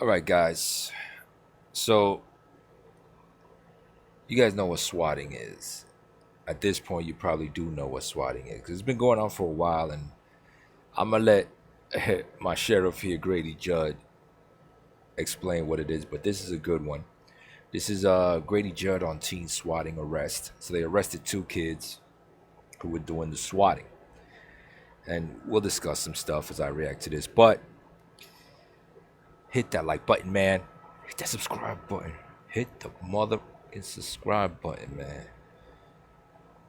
All right, guys. So you guys know what swatting is. At this point, you probably do know what swatting is because it's been going on for a while, and I'm gonna let my sheriff here, Grady Judd, explain what it is. But this is a good one. This is Grady Judd on teen swatting arrest. So they arrested two kids who were doing the swatting, and we'll discuss some stuff as I react to this. But hit that like button, man. Hit that subscribe button. Hit the motherfucking subscribe button, man.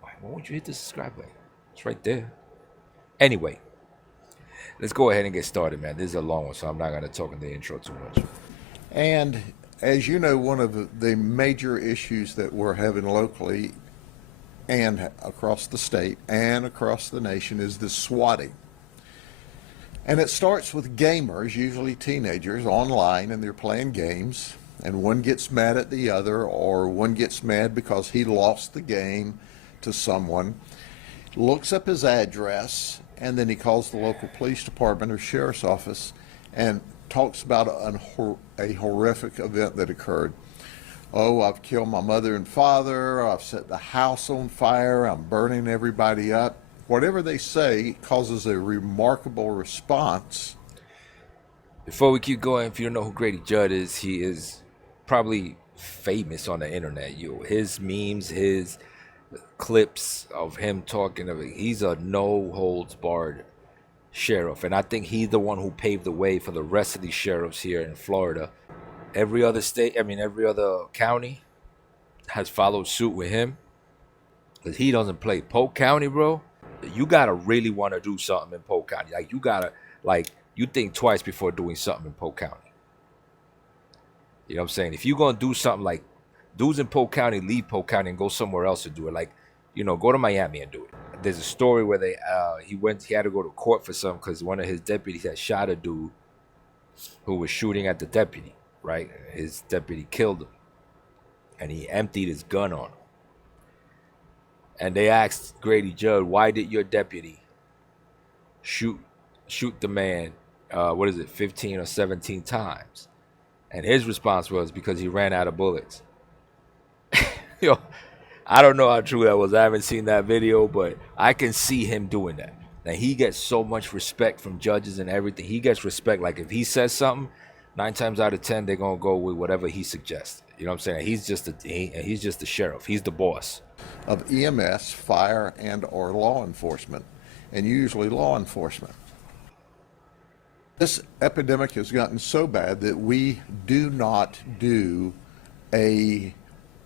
Why won't you hit the subscribe button? It's right there. Anyway, let's go ahead and get started, man. This is a long one, so I'm not going to talk in the intro too much. And as you know, one of the major issues that we're having locally and across the state and across the nation is this swatting. And it starts with gamers, usually teenagers, online, and they're playing games. And one gets mad at the other, or one gets mad because he lost the game to someone, looks up his address, and then he calls the local police department or sheriff's office and talks about a horrific event that occurred. Oh, I've killed my mother and father, I've set the house on fire, I'm burning everybody up. Whatever they say causes a remarkable response. Before we keep going, if you don't know who Grady Judd is, he is probably famous on the internet. His memes, his clips of him talking of it. He's a no holds barred sheriff, and I think he's the one who paved the way for the rest of these sheriffs here in Florida. Every other state, every other county has followed suit with him because he doesn't play. Polk County, bro, you gotta really want to do something in Polk County. You think twice before doing something in Polk County. You know what I'm saying? If you're gonna do something like dudes in Polk County, leave Polk County and go somewhere else to do it. Like, go to Miami and do it. There's a story where he had to go to court for something because one of his deputies had shot a dude who was shooting at the deputy. Right, his deputy killed him, and he emptied his gun on him. And they asked Grady Judd, "Why did your deputy shoot the man? 15 or 17 times?" And his response was because he ran out of bullets. Yo, I don't know how true that was. I haven't seen that video, but I can see him doing that. Now, he gets so much respect from judges and everything. He gets respect. Like, if he says something, 9 times out of 10, they're going to go with whatever he suggests. You know what I'm saying? He's just the sheriff. He's the boss. Of EMS, fire, and or law enforcement, and usually law enforcement. This epidemic has gotten so bad that we do not do a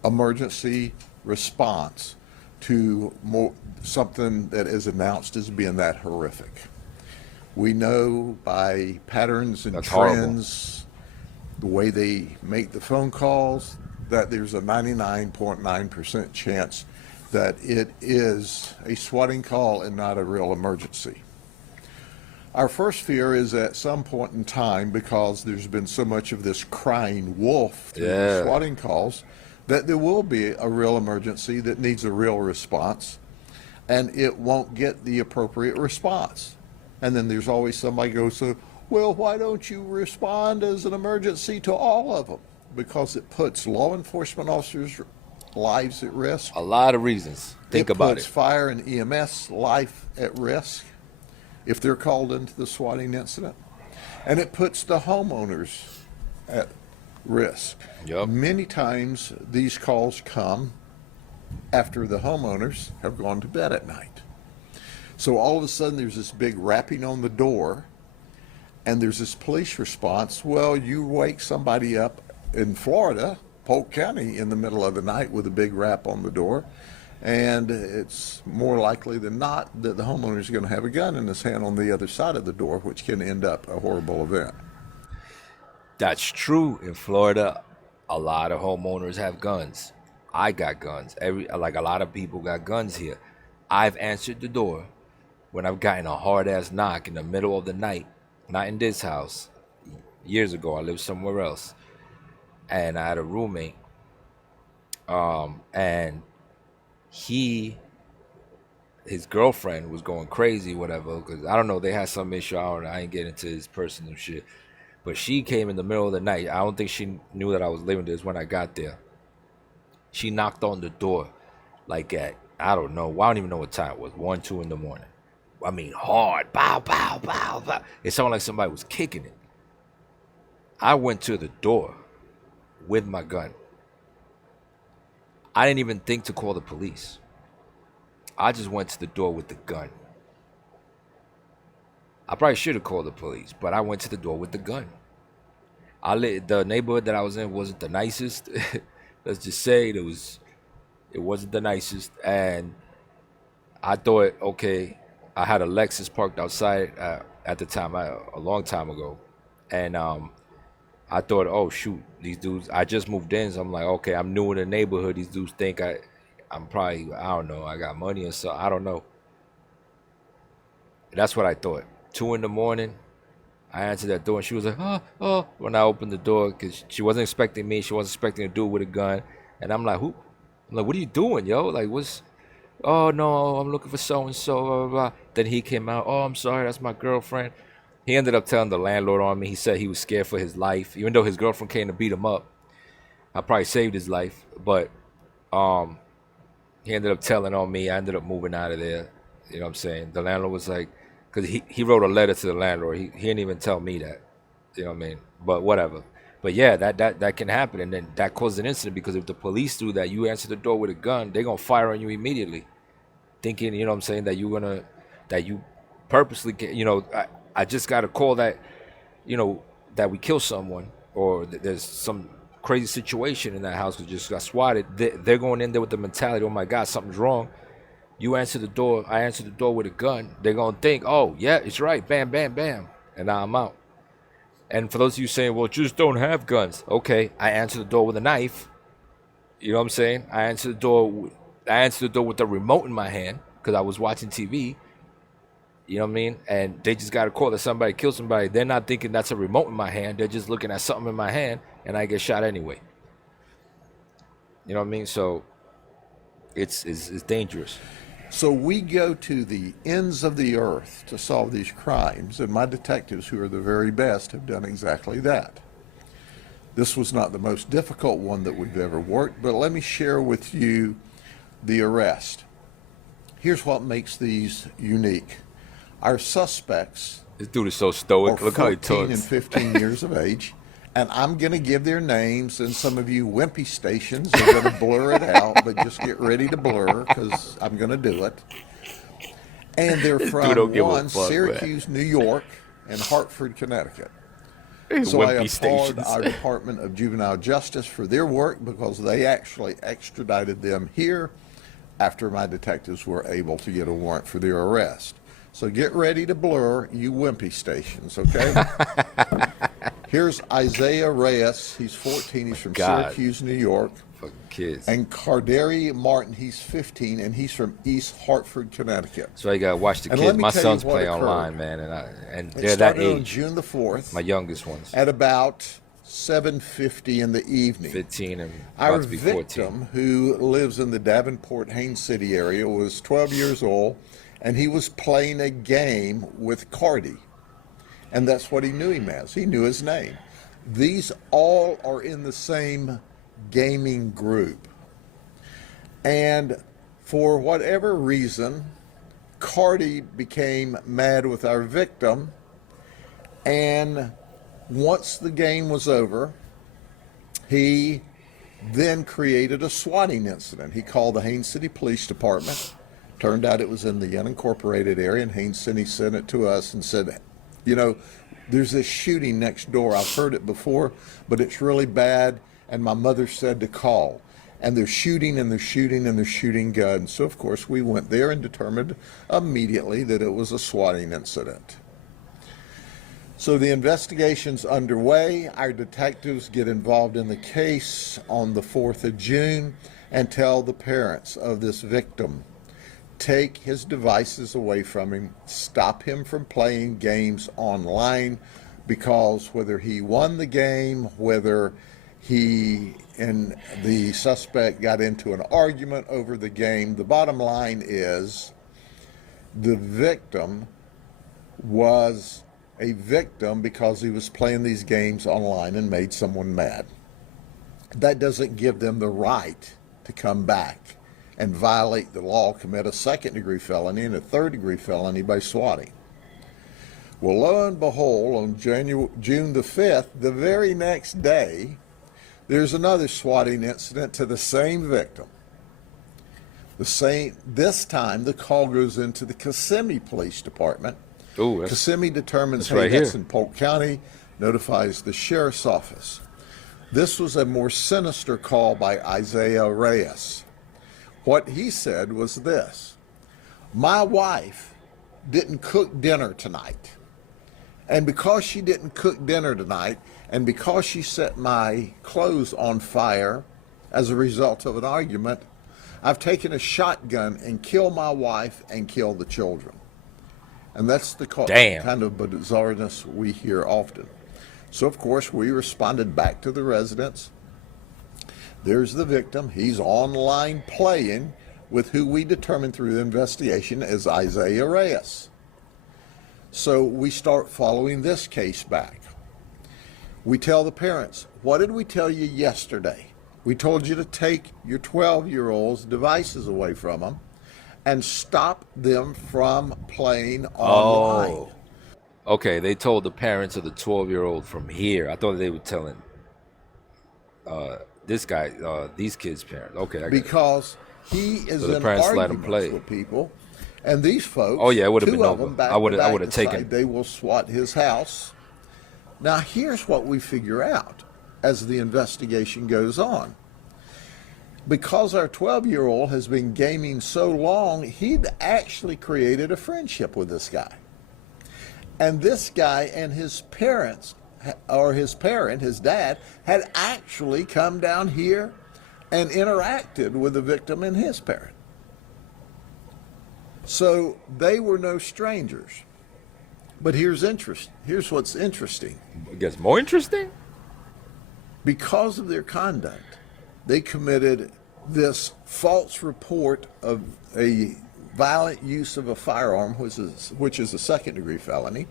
emergency response to something that is announced as being that horrific. We know by patterns and That's trends, the way they make the phone calls, that there's a 99.9% chance that it is a swatting call and not a real emergency. Our first fear is at some point in time, because there's been so much of this crying wolf through the swatting calls, that there will be a real emergency that needs a real response, and it won't get the appropriate response. And then there's always somebody goes, well, why don't you respond as an emergency to all of them? Because it puts law enforcement officers' lives at risk. A lot of reasons. Think about it. It puts fire and EMS life at risk if they're called into the swatting incident. And it puts the homeowners at risk. Yep. Many times these calls come after the homeowners have gone to bed at night. So all of a sudden there's this big rapping on the door, and there's this police response. Well, you wake somebody up in Florida, Polk County, in the middle of the night with a big rap on the door, and it's more likely than not that the homeowner is going to have a gun in his hand on the other side of the door, which can end up a horrible event. That's true. In Florida, a lot of homeowners have guns. I got guns. A lot of people got guns here. I've answered the door when I've gotten a hard ass knock in the middle of the night. Not in this house. Years ago, I lived somewhere else, and I had a roommate. And his girlfriend was going crazy, whatever. Because I don't know, they had some issue. I ain't getting into his personal shit. But she came in the middle of the night. I don't think she knew that I was living there when I got there. She knocked on the door like at, I don't know, I don't even know what time it was, 1, 2 in the morning. I mean, hard, bow, bow, bow, bow. It sounded like somebody was kicking it. I went to the door with my gun. I didn't even think to call the police. I just went to the door with the gun. I probably should have called the police, but I went to the door with the gun. The neighborhood that I was in wasn't the nicest. Let's just say it wasn't the nicest, and I thought, okay, I had a Lexus parked outside at the time, a long time ago, and I thought, oh shoot, these dudes. I just moved in, so I'm like, okay, I'm new in the neighborhood. These dudes think I'm probably, I don't know, I got money or so. I don't know. That's what I thought. 2 in the morning, I answered that door, and she was like, oh. When I opened the door, because she wasn't expecting me. She wasn't expecting a dude with a gun. And I'm like, who? I'm like, what are you doing, yo? Like, what's... Oh, no, I'm looking for so-and-so, blah, blah, blah. Then he came out, oh, I'm sorry, that's my girlfriend. He ended up telling the landlord on me. He said he was scared for his life, even though his girlfriend came to beat him up. I probably saved his life, but he ended up telling on me. I ended up moving out of there. You know what I'm saying? The landlord was like, because he wrote a letter to the landlord. He didn't even tell me that. You know what I mean? But whatever. But yeah, that can happen, and then that caused an incident, because if the police do that, you answer the door with a gun, they're gonna fire on you immediately, thinking, you know what I'm saying, that that you purposely get, I just got a call that, that we kill someone, or there's some crazy situation in that house who just got swatted. They're going in there with the mentality, oh my God, something's wrong. You answer the door, I answer the door with a gun. They're gonna think, oh yeah, it's right, bam, bam, bam, and now I'm out. And for those of you saying, well, just don't have guns. Okay, I answer the door with a knife. You know what I'm saying? I answer the door with the remote in my hand because I was watching TV. You know what I mean? And they just got a call that somebody killed somebody. They're not thinking that's a remote in my hand. They're just looking at something in my hand, and I get shot anyway. You know what I mean? So it's dangerous. So we go to the ends of the earth to solve these crimes, and my detectives, who are the very best, have done exactly that. This was not the most difficult one that we've ever worked, but let me share with you the arrest. Here's what makes these unique. Our suspects This dude is so stoic. are Look how he 14 and talks. 15 years of age, and I'm going to give their names, and some of you wimpy stations are going to blur it out, but just get ready to blur, because I'm going to do it. And they're This dude from don't give a one, fuck, Syracuse, New York, and Hartford, Connecticut. man. So I Wimpy applaud stations. our Department of Juvenile Justice for their work, because they actually extradited them here after my detectives were able to get a warrant for their arrest. So get ready to blur, you wimpy stations, okay? Here's Isaiah Reyes. He's 14. He's from God. Syracuse, New York. Fucking kids. And Carderi Martin, he's 15, and he's from East Hartford, Connecticut. So I gotta watch the And kids. let me My tell you sons what play occurred. online, man, and It they're that started on age. June the 4th My youngest ones, at about 7:50 in the evening. 15 and Our about to be 14. victim, who lives in the Davenport, Haines City area, was 12 years old, and he was playing a game with Cardi. And that's what he knew him as. He knew his name. These all are in the same gaming group. And for whatever reason, Cardi became mad with our victim, and once the game was over, he then created a swatting incident. He called the Haines City Police Department. Turned out it was in the unincorporated area, and Haines City sent it to us and said, there's this shooting next door. I've heard it before, but it's really bad, and my mother said to call. And they're shooting, and they're shooting, and they're shooting guns. So, of course, we went there and determined immediately that it was a swatting incident. So the investigation's underway. Our detectives get involved in the case on the 4th of June and tell the parents of this victim, take his devices away from him, stop him from playing games online, because whether he won the game, whether he and the suspect got into an argument over the game, the bottom line is the victim was a victim because he was playing these games online and made someone mad. That doesn't give them the right to come back and violate the law, commit a second-degree felony and a third-degree felony by swatting. Well, lo and behold, on June the 5th, the very next day, there's another swatting incident to the same victim. This time, the call goes into the Kissimmee Police Department. Ooh, Kissimmee determines, that's right hey, that's here. in Polk County, notifies the sheriff's office. This was a more sinister call by Isaiah Reyes. What he said was this: my wife didn't cook dinner tonight. And because she didn't cook dinner tonight, and because she set my clothes on fire as a result of an argument, I've taken a shotgun and killed my wife and killed the children. And that's the Damn. kind of bizarreness we hear often. So, of course, we responded back to the residents. There's the victim. He's online playing with who we determined through the investigation as Isaiah Reyes. So we start following this case back. We tell the parents, what did we tell you yesterday? We told you to take your 12-year-old's devices away from them and stop them from playing online. Oh. Okay, they told the parents of the 12-year-old from here. I thought they were telling this guy, these kids' parents. Okay, I got it. Because he is So the in parents let him play. arguments with people, and these folks, Oh, yeah, it would've two been of over. them back I would've to back taken- decide they will SWAT his house. Now, here's what we figure out as the investigation goes on. Because our 12-year-old has been gaming so long, he'd actually created a friendship with this guy. And this guy and his parents, or his parent, his dad, had actually come down here and interacted with the victim and his parent. So they were no strangers. But here's what's interesting. I guess more interesting? Because of their conduct, they committed this false report of a violent use of a firearm, which is a second-degree felony,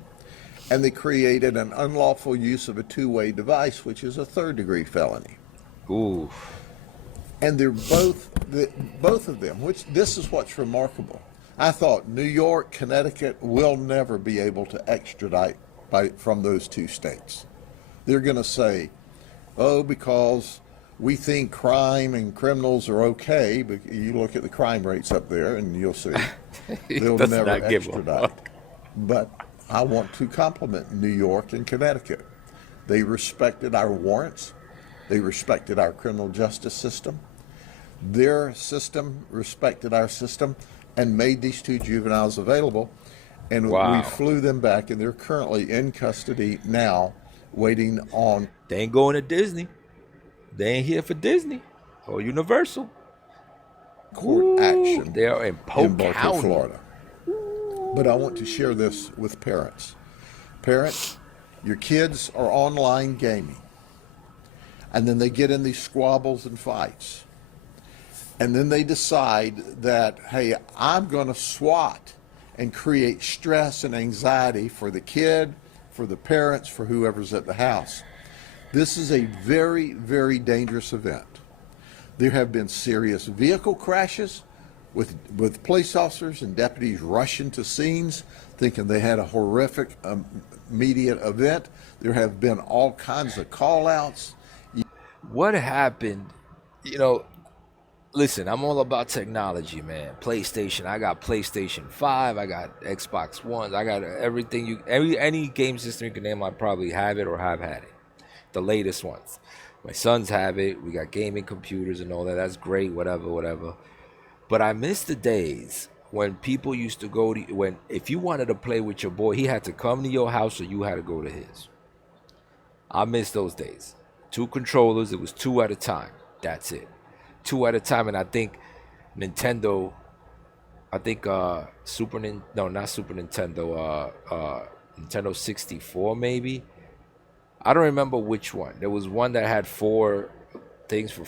and they created an unlawful use of a two-way device, which is a third-degree felony. Ooh. And they're both of them, which this is what's remarkable. I thought New York, Connecticut will never be able to extradite from those two states. They're going to say, oh, because we think crime and criminals are okay, but you look at the crime rates up there and you'll see they'll Does never not give a extradite. fuck. But I want to compliment New York and Connecticut. They respected our warrants. They respected our criminal justice system. Their system respected our system and made these two juveniles available. And Wow. we flew them back, and they're currently in custody now, waiting on They ain't going to Disney. They ain't here for Disney or Universal. court action They are in Polk in Boca, County. Florida. But I want to share this with parents. Parents, your kids are online gaming, and then they get in these squabbles and fights. And then they decide that, hey, I'm going to SWAT and create stress and anxiety for the kid, for the parents, for whoever's at the house. This is a very, very dangerous event. There have been serious vehicle crashes with police officers and deputies rushing to scenes thinking they had a horrific immediate event. There have been all kinds of call-outs. What happened? You know, listen, I'm all about technology, man. PlayStation, I got PlayStation 5, I got Xbox One, I got everything any game system you can name, I probably have it or have had it. The latest ones. My sons have it. We got gaming computers and all that. That's great, whatever. But I miss the days when people used to go to, if you wanted to play with your boy, he had to come to your house or you had to go to his. I miss those days. 2 controllers, it was 2 at a time. That's it. 2 at a time, and I think Nintendo, not Super Nintendo, Nintendo 64 maybe. I don't remember which one. There was one that had 4 things for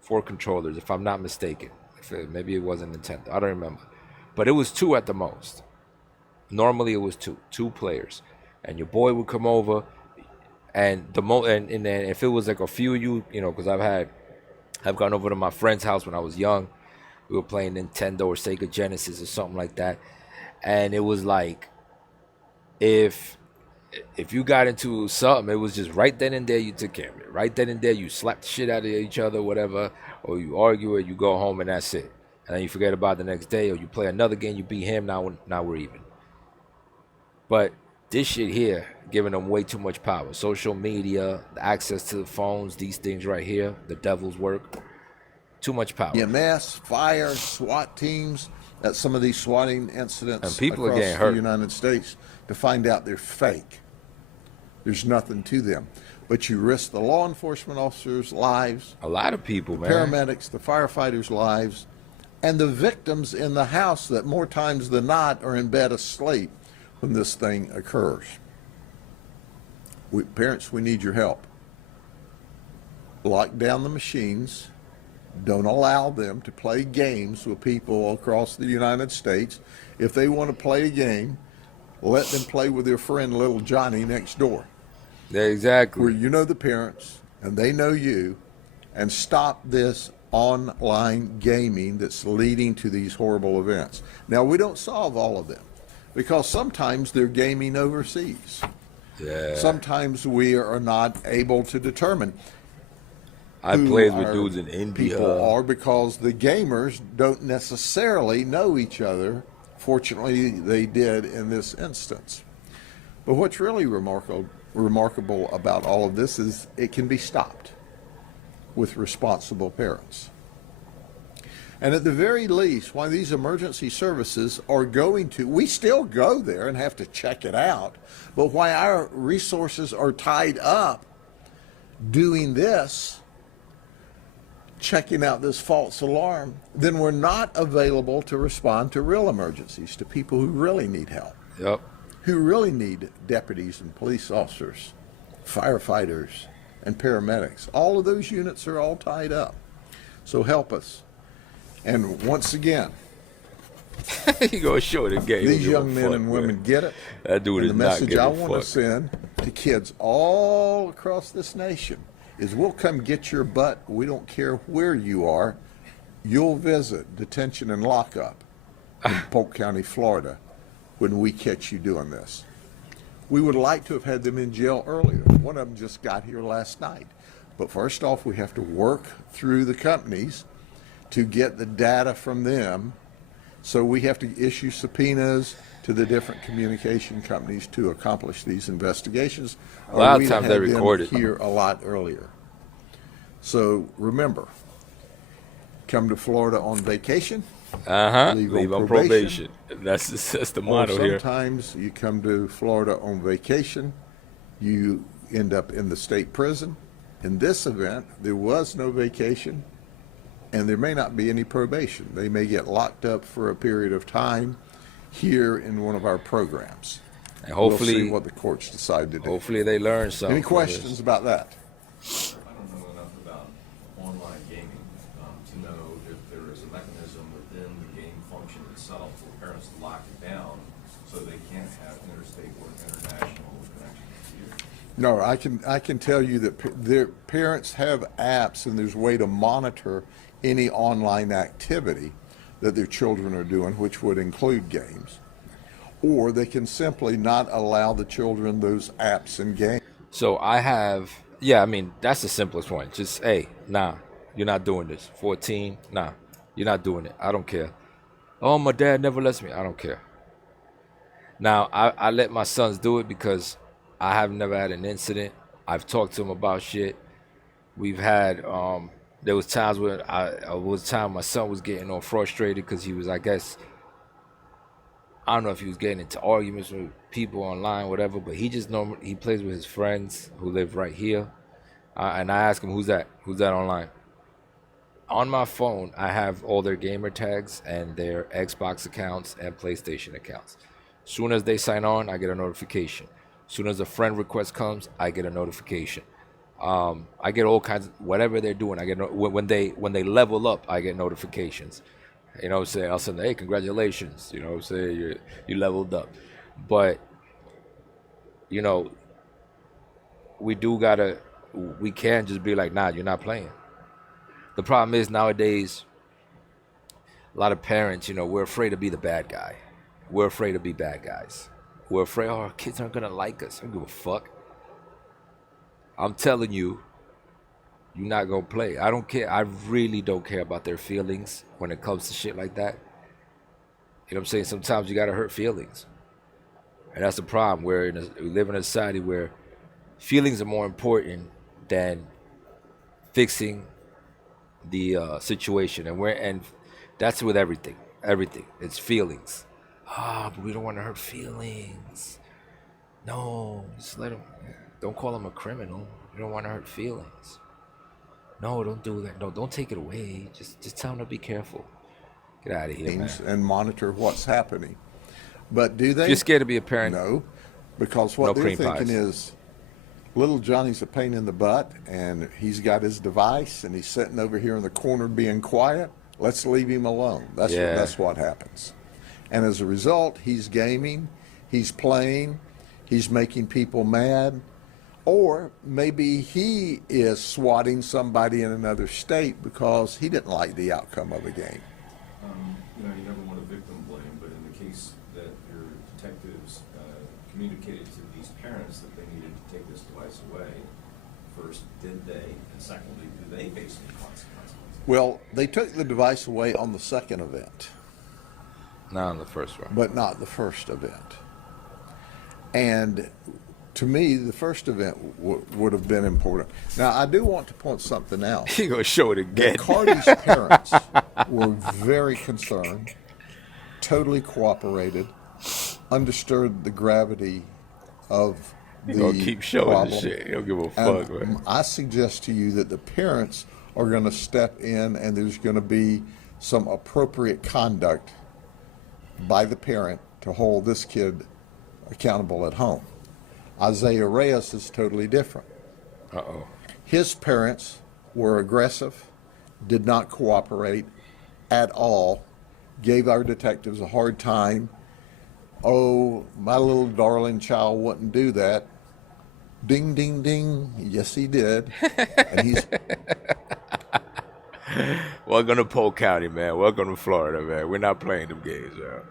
4 controllers, if I'm not mistaken. Maybe it wasn't Nintendo. I don't remember. But it was 2 at the most. Normally it was two players, and your boy would come over, and and then if it was like a few of you, because I've gone over to my friend's house when I was young. We were playing Nintendo or Sega Genesis or something like that, and it was like if you got into something, it was just right then and there you took care of it. Right then and there you slapped the shit out of each other, whatever, or you argue it, you go home and that's it. And then you forget about it the next day, or you play another game, you beat him, now we're even. But this shit here, giving them way too much power. Social media, the access to the phones, these things right here, the devil's work. Too much power. EMS, fire, SWAT teams, at some of these swatting incidents And people are across getting the hurt. United States, to find out they're fake. There's nothing to them. But you risk the law enforcement officers' lives, A lot of people, man. paramedics, the firefighters' lives, and the victims in the house that more times than not are in bed asleep when this thing occurs. Parents, we need your help. Lock down the machines. Don't allow them to play games with people across the United States. If they want to play a game, let them play with their friend little Johnny next door, Yeah, exactly. where you know the parents and they know you, and stop this online gaming that's leading to these horrible events. Now, we don't solve all of them because sometimes they're gaming overseas. Yeah. Sometimes we are not able to determine I who played with our dudes in India. people are, because the gamers don't necessarily know each other. Fortunately, they did in this instance. But what's really remarkable about all of this is it can be stopped with responsible parents. And at the very least, while these emergency services are going to, we still go there and have to check it out, but while our resources are tied up doing this, checking out this false alarm, then we're not available to respond to real emergencies, to people who really need help, Yep. who really need deputies and police officers, firefighters, and paramedics. All of those units are all tied up. So help us. And once again, You go show the game. these young men and women get it. That dude And is the not message giving I a want to fuck. send to kids all across this nation is, we'll come get your butt. We don't care where you are. You'll visit detention and lockup in Polk County, Florida, when we catch you doing this. We would like to have had them in jail earlier. One of them just got here last night. But first off, we have to work through the companies to get the data from them. So we have to issue subpoenas to the different communication companies to accomplish these investigations. A lot of we'd times have they them record it. here a lot earlier. So remember, come to Florida on vacation. Leave on probation. That's the Or motto here. sometimes you come to Florida on vacation, you end up in the state prison. In this event, there was no vacation, and there may not be any probation. They may get locked up for a period of time here in one of our programs. And We'll hopefully, see what the courts decide to do. hopefully they learn something. Any from questions about that? I don't know enough about online gaming to know if there is a mechanism within the game function itself for parents to lock it down so they can't have interstate or international connections to you. No, I can tell you that their parents have apps, and there's a way to monitor any online activity that their children are doing, which would include games. Or they can simply not allow the children those apps and games. So I have, yeah, I mean, that's the simplest one. Just, hey, nah, you're not doing this. 14, nah, you're not doing it. I don't care. Oh, my dad never lets me. I don't care. Now, I let my sons do it because I have never had an incident. I've talked to them about shit. We've had, there was times where my son was getting all frustrated because he was, I guess, I don't know if he was getting into arguments with people online, whatever, but he just normally, he plays with his friends who live right here. And I ask him, who's that? Who's that online? On my phone, I have all their gamer tags and their Xbox accounts and PlayStation accounts. Soon as they sign on, I get a notification. Soon as a friend request comes, I get a notification. I get all kinds of, whatever they're doing. I get when they level up, I get notifications. You know what I'm saying? I'll send, hey, congratulations. You know what I'm saying? You leveled up. But you know, we can't just be like, nah, you're not playing. The problem is nowadays, a lot of parents, we're afraid to be the bad guy. We're afraid to be bad guys. We're afraid, oh, our kids aren't gonna like us. I don't give a fuck. I'm telling you, you're not gonna play. I don't care. I really don't care about their feelings when it comes to shit like that. You know what I'm saying? Sometimes you gotta hurt feelings, and that's the problem. We live in a society where feelings are more important than fixing the situation, and that's with everything. Everything. It's feelings. But we don't want to hurt feelings. No, just let them. Don't call him a criminal. We don't want to hurt feelings. No, don't do that. No, don't take it away. Just tell him to be careful. Get out of here, man. And monitor what's happening. But do they? If you're scared to be a parent, No, because what no they're cream thinking pies. is, little Johnny's a pain in the butt, and he's got his device, and he's sitting over here in the corner being quiet. Let's leave him alone. That's what happens. And as a result, he's gaming, he's playing, he's making people mad, or maybe he is swatting somebody in another state because he didn't like the outcome of a game. You never want to victim blame, but in the case that your detectives communicated to these parents that they needed to take this device away, first, did they? And secondly, do they face any consequences? Well, they took the device away on the second event, not on the first one. but not the first event. And to me, the first event would have been important. Now, I do want to point something out. You're gonna show it again. Cardi's parents were very concerned, totally cooperated, understood the gravity of the You're gonna keep showing problem. this shit. You don't give a fuck, And man. I suggest to you that the parents are going to step in, and there's going to be some appropriate conduct by the parent to hold this kid accountable at home. Isaiah Reyes is totally different. Uh-oh. His parents were aggressive, did not cooperate at all, gave our detectives a hard time. Oh, my little darling child wouldn't do that. Ding, ding, ding. Yes, he did. And he's Welcome to Polk County, man. Welcome to Florida, man. We're not playing them games, yo.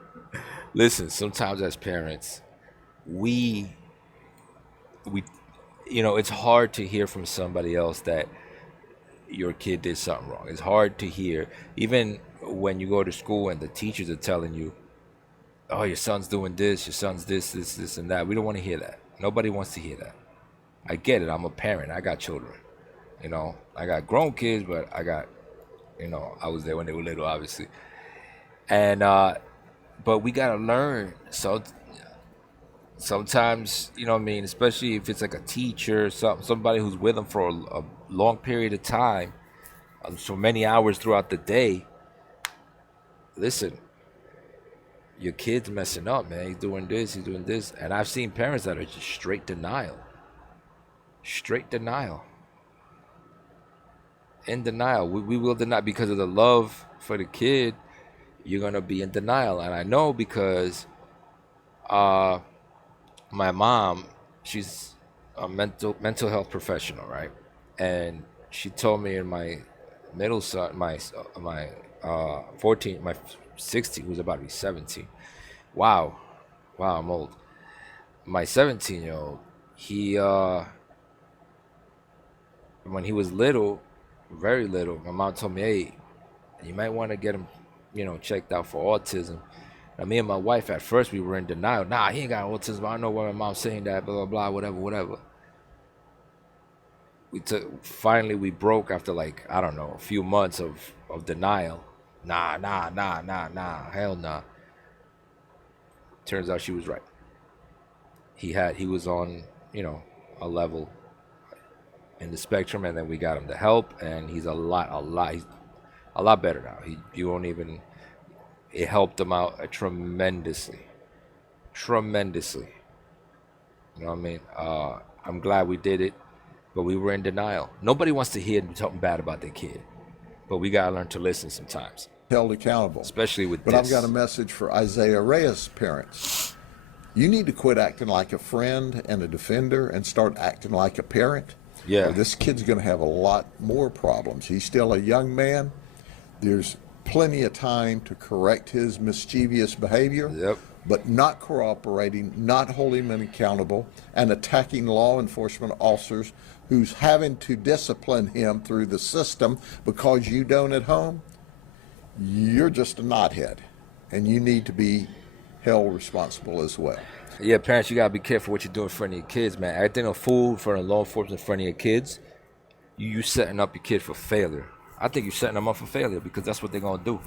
Listen, sometimes as parents, we it's hard to hear from somebody else that your kid did something wrong. It's hard to hear, even when you go to school and the teachers are telling you, oh, your son's doing this, your son's this, and that. We don't want to hear that. Nobody wants to hear that. I get it. I'm a parent. I got children. I got grown kids, but I got, I was there when they were little, obviously. And, but we got to learn. So sometimes, especially if it's like a teacher, somebody who's with them for a long period of time, so many hours throughout the day. Listen, your kid's messing up, man. He's doing this. And I've seen parents that are just straight denial. In denial. We will deny because of the love for the kid. You're going to be in denial. And I know because my mom, she's a mental health professional, right? And she told me in my middle son, my 14, my 16, who's about to be 17. Wow, I'm old. My 17-year-old, he when he was little, very little, my mom told me, hey, you might want to get him, checked out for autism. Now, me and my wife, at first, we were in denial. Nah, he ain't got autism. I don't know why my mom's saying that, blah, blah, blah, whatever. Finally, we broke after, a few months of denial. Nah, hell nah. Turns out she was right. He was on, a level in the spectrum, and then we got him the help, and he's he's a lot better now. It helped him out tremendously. You know what I mean? I'm glad we did it, but we were in denial. Nobody wants to hear something bad about their kid, but we gotta learn to listen sometimes, held accountable. especially with But this. I've got a message for Isaiah Reyes' parents. You need to quit acting like a friend and a defender and start acting like a parent. Yeah. Or this kid's going to have a lot more problems. He's still a young man. There's plenty of time to correct his mischievous behavior. Yep. But not cooperating, not holding him accountable, and attacking law enforcement officers who's having to discipline him through the system because you don't at home, you're just a knothead, and you need to be held responsible as well. Yeah, parents, you gotta be careful what you do in front of your kids, man. Acting a fool in front of law enforcement in front of your kids, you setting up your kid for failure. I think you're setting them up for failure because that's what they're gonna do.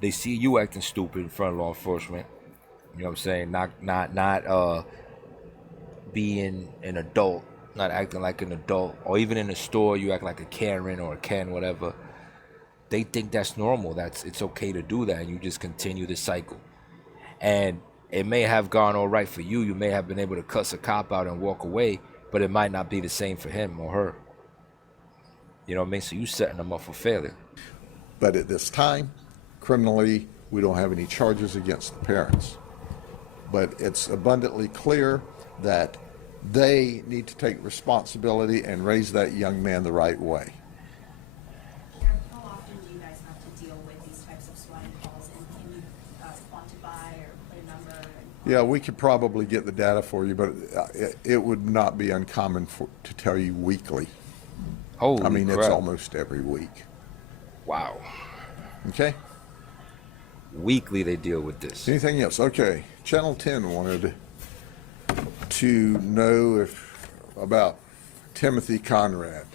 They see you acting stupid in front of law enforcement. You know what I'm saying? Not being an adult, not acting like an adult, or even in the store you act like a Karen or a Ken, whatever. They think that's normal. It's okay to do that, and you just continue the cycle. And it may have gone all right for you. You may have been able to cuss a cop out and walk away, but it might not be the same for him or her. You know what I mean? So you setting them up for failure. But at this time, criminally, we don't have any charges against the parents. But it's abundantly clear that they need to take responsibility and raise that young man the right way. Sheriff, how often do you guys have to deal with these types of swatting calls, and can you quantify or put a number? Yeah, we could probably get the data for you, but it would not be uncommon to tell you weekly. Holy I mean, crap. it's almost every week. Wow. Okay? Weekly they deal with this. Anything else? Okay. Channel 10 wanted to know about Timothy Conrad.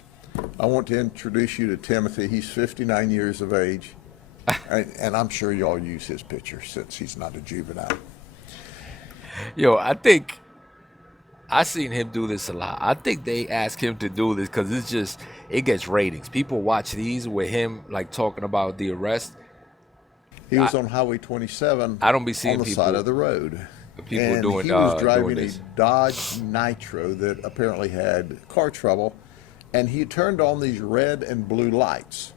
I want to introduce you to Timothy. He's 59 years of age, and I'm sure y'all use his picture since he's not a juvenile. Yo, I think I seen him do this a lot. I think they ask him to do this because it gets ratings. People watch these with him like talking about the arrest. He was on Highway 27 I don't be seeing on the people, side of the road. people and doing he was doing driving a this. Dodge Nitro that apparently had car trouble, and he turned on these red and blue lights.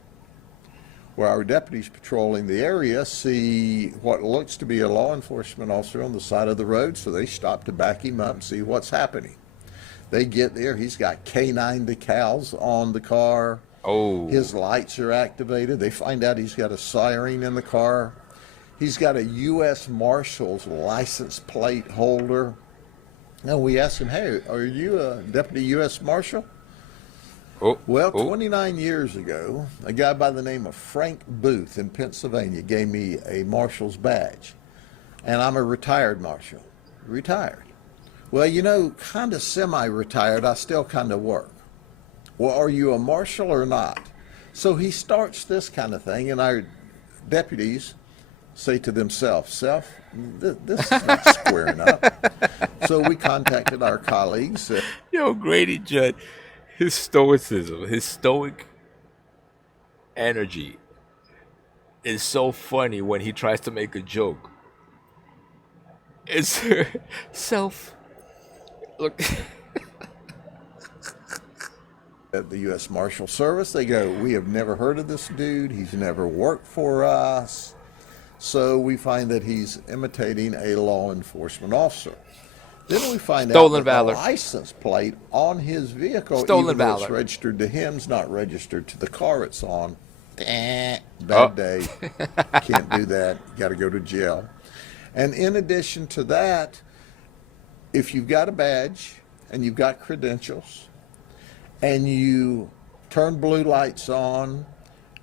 Where our deputies patrolling the area see what looks to be a law enforcement officer on the side of the road, so they stop to back him up and see what's happening. They get there, he's got K9 decals on the car. Oh. His lights are activated. They find out he's got a siren in the car. He's got a U.S. Marshal's license plate holder. And we asked him, hey, are you a deputy U.S. Marshal? Well, 29 years ago, a guy by the name of Frank Booth in Pennsylvania gave me a marshal's badge. And I'm a retired marshal. Retired. Well, you know, kind of semi-retired, I still kind of work. Well, are you a marshal or not? So he starts this kind of thing, and our deputies say to themselves, this is not squaring up. So we contacted our colleagues. Yo, Grady Judd, his stoicism, his stoic energy is so funny when he tries to make a joke. It's look. At the U.S. Marshal Service, they go, we have never heard of this dude. He's never worked for us. So we find that he's imitating a law enforcement officer. Then we find out that the license plate on his vehicle, even though it's registered to him, is not registered to the car it's on. Bad day. Can't do that. Got to go to jail. And in addition to that, if you've got a badge and you've got credentials and you turn blue lights on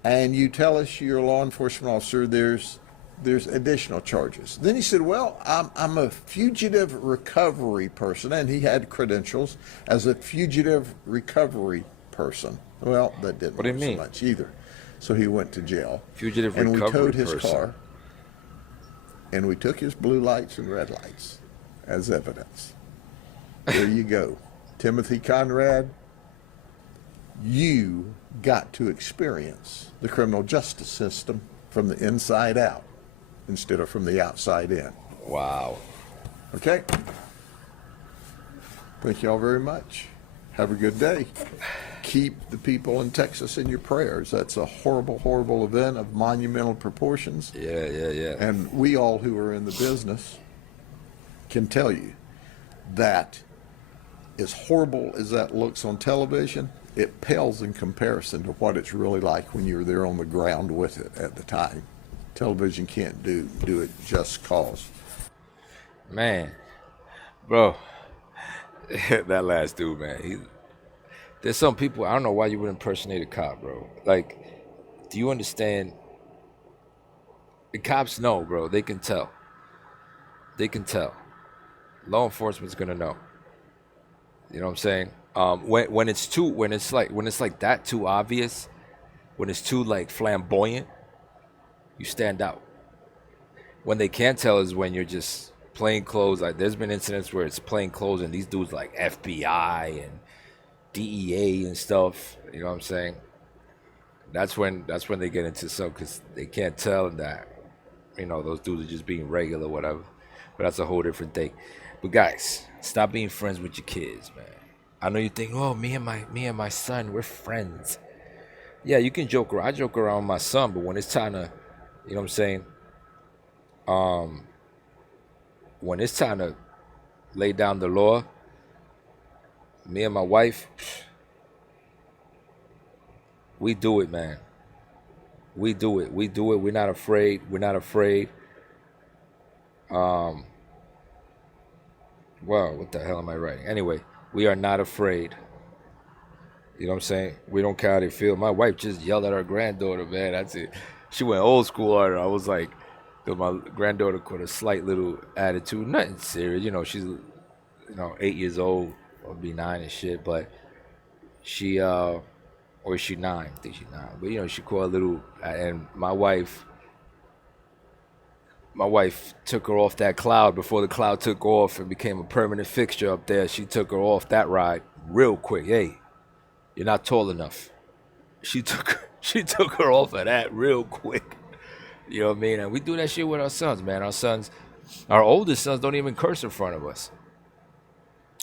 and you tell us you're a law enforcement officer, there's additional charges. Then he said, well, I'm a fugitive recovery person, and he had credentials as a fugitive recovery person. Well, that didn't work so much either. So he went to jail. Fugitive recovery person. And we towed his car, and we took his blue lights and red lights as evidence. There you go. Timothy Conrad, you got to experience the criminal justice system from the inside out instead of from the outside in. Wow. Okay? Thank you all very much. Have a good day. Keep the people in Texas in your prayers. That's a horrible, horrible event of monumental proportions. Yeah. And we all who are in the business can tell you that as horrible as that looks on television, it pales in comparison to what it's really like when you're there on the ground with it at the time. Television can't do it just cause. Man, bro, that last dude, man. There's some people, I don't know why you would impersonate a cop, bro. Like, do you understand? The cops know, bro. They can tell. They can tell. Law enforcement's gonna know. You know what I'm saying? When it's like that too obvious, when it's too like flamboyant, you stand out. When they can't tell is when you're just plain clothes. Like there's been incidents where it's plain clothes and these dudes like FBI and DEA and stuff. You know what I'm saying? That's when they get into some, because they can't tell that, you know, those dudes are just being regular, whatever. But that's a whole different thing. But guys, stop being friends with your kids, man. I know you think, oh, me and my son, we're friends. Yeah, you can joke around. I joke around with my son, but when it's time to, you know what I'm saying? When it's time to lay down the law, me and my wife, we do it, man. We do it. We do it. We're not afraid. We're not afraid. Well, what the hell am I writing? Anyway, we are not afraid. You know what I'm saying? We don't care how they feel. My wife just yelled at her granddaughter, man. That's it. She went old school on her. I was like, because my granddaughter caught a slight little attitude. Nothing serious. You know, she's, 8 years old. Or be 9 and shit. But she, or is she 9? I think she's 9. But, she caught a little, and my wife took her off that cloud before the cloud took off and became a permanent fixture up there. She took her off that ride real quick. Hey, you're not tall enough. She took her off of that real quick. You know what I mean? And we do that shit with our sons, man. Our oldest sons don't even curse in front of us.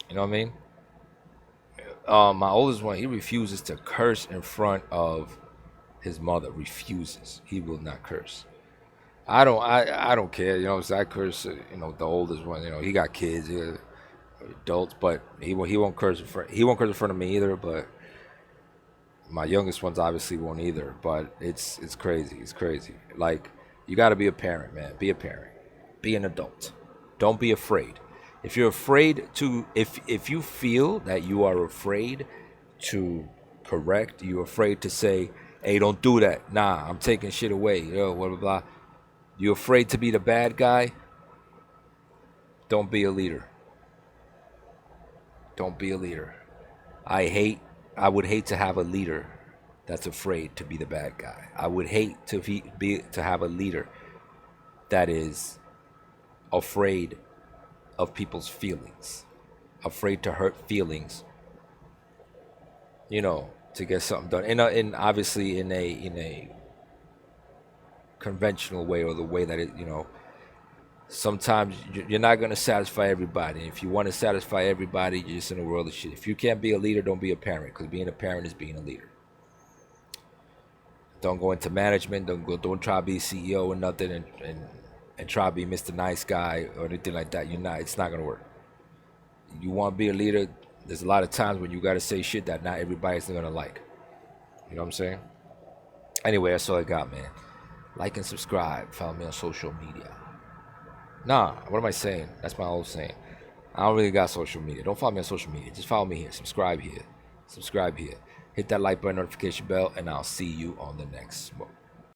You know what I mean? My oldest one, he refuses to curse in front of his mother. Refuses. He will not curse. I don't care. You know what I'm saying? I curse. The oldest one. He got kids, adults, but he won't curse in front. He won't curse in front of me either. But my youngest ones obviously won't either. But it's crazy. It's crazy. Like, you got to be a parent, man. Be a parent. Be an adult. Don't be afraid. If you're afraid to, if you feel that you are afraid to correct, you're afraid to say, hey, don't do that. Nah, I'm taking shit away. Blah, blah, blah. You're afraid to be the bad guy? Don't be a leader. Don't be a leader. I would hate to have a leader that's afraid to be the bad guy. I would hate to have a leader that is afraid of people's feelings, afraid to hurt feelings, to get something done. And obviously in a conventional way, or the way that sometimes you're not going to satisfy everybody. If you want to satisfy everybody, you're just in a world of shit. If you can't be a leader, don't be a parent, because being a parent is being a leader. Don't go into management. Don't try to be CEO or nothing, and try to be Mr. Nice Guy or anything like that. It's not going to work. You want to be a leader, there's a lot of times when you got to say shit that not everybody's going to like. You know what I'm saying? Anyway, that's all I got, man. Like and subscribe. Follow me on social media. Nah, what am I saying? That's my old saying. I don't really got social media. Don't follow me on social media. Just follow me here. Subscribe here. Hit that like button, notification bell, and I'll see you on the next smoke.